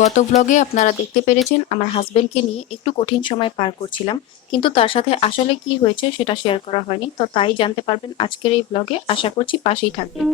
গত ব্লগে আপনারা দেখতে পেরেছেন আমার হাজবেন্ডকে নিয়ে একটু কঠিন সময় পার করছিলাম, কিন্তু তার সাথে আসলে কি হয়েছে সেটা শেয়ার করা হয়নি। তো তাই জানতে পারবেন আজকের এই ব্লগে। আশা করছি পাশেই থাকবেন।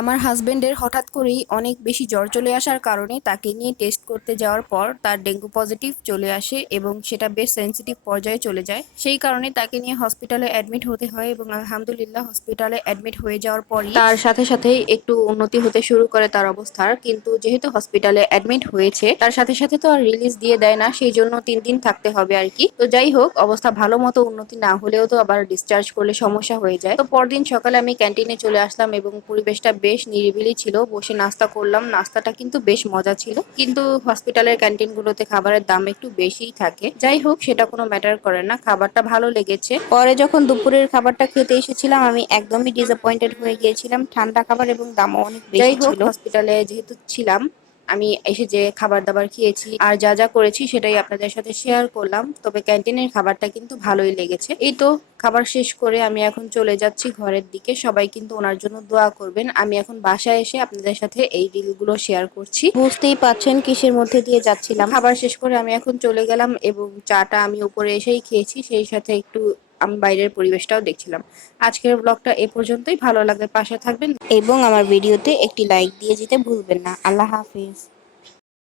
আমার হাজবেন্ডের হঠাৎ করেই অনেক বেশি জ্বর চলে আসার কারণে তাকে নিয়ে টেস্ট করতে যাওয়ার পর তার ডেঙ্গু পজিটিভ চলে আসে এবং সেটা বেশ সেন্সিটিভ পর্যায়ে চলে যায়। সেই কারণে তাকে নিয়ে হসপিটালে অ্যাডমিট হতে হয় এবং আলহামদুলিল্লাহ হসপিটালে অ্যাডমিট হয়ে যাওয়ার পরই তার সাথে সাথেই একটু উন্নতি হতে শুরু করে তার অবস্থার। কিন্তু যেহেতু হসপিটালে অ্যাডমিট হয়েছে তার সাথে সাথে তো আর রিলিজ দিয়ে দেয় না, সেই জন্য 3 দিন থাকতে হবে আর কি। তো যাই হোক, অবস্থা ভালো মতো উন্নতি না হলেও তো আবার ডিসচার্জ করলে সমস্যা হয়ে যায়। তো পরদিন সকালে আমি ক্যান্টিনে চলে আসলাম এবং পরিবেশটা বেশ নিরিবিলি ছিল। বসে নাস্তা করলাম, নাস্তাটা কিন্তু বেশ মজা ছিল। কিন্তু হসপিটালের ক্যান্টিনগুলোতে খাবারের দাম একটু বেশিই থাকে। যাই হোক, সেটা কোনো ম্যাটার করে না, খাবারটা ভালো লেগেছে। পরে যখন দুপুরের খাবারটা খেতে এসেছিলাম আমি একদমই ডিসঅ্যাপয়েন্টেড হয়ে গিয়েছিলাম। ঠান্ডা খাবার এবং দামও অনেক বেশি ছিল। হসপিটালে যেহেতু ছিলাম, আমি এসে যে খাবার দাবার খেয়েছি আর যা যা করেছি সেটাই আপনাদের সাথে শেয়ার করলাম। তবে ক্যান্টিনের খাবারটা কিন্তু ভালোই লেগেছে। এই তো খাবার শেষ করে আমি এখন চলে যাচ্ছি ঘরের দিকে। সবাই কিন্তু ওনার জন্য দোয়া করবেন। আমি এখন বাসায় এসে আপনাদের সাথে এই রিলগুলো শেয়ার করছি। বুঝতেই পাচ্ছেন কিসের মধ্যে দিয়ে যাচ্ছিলাম। খাবার শেষ করে আমি এখন চলে গেলাম এবং চাটা আমি উপরে এসেই খেয়েছি, সেই সাথে একটু আমি বাইরের পরিবেশটাও দেখছিলাম। আজকের ব্লগটা এ পর্যন্তই। ভালো লাগলে পাশে থাকবেন এবং আমার ভিডিওতে একটি লাইক দিয়ে যেতে ভুলবেন না। আল্লাহ হাফিজ।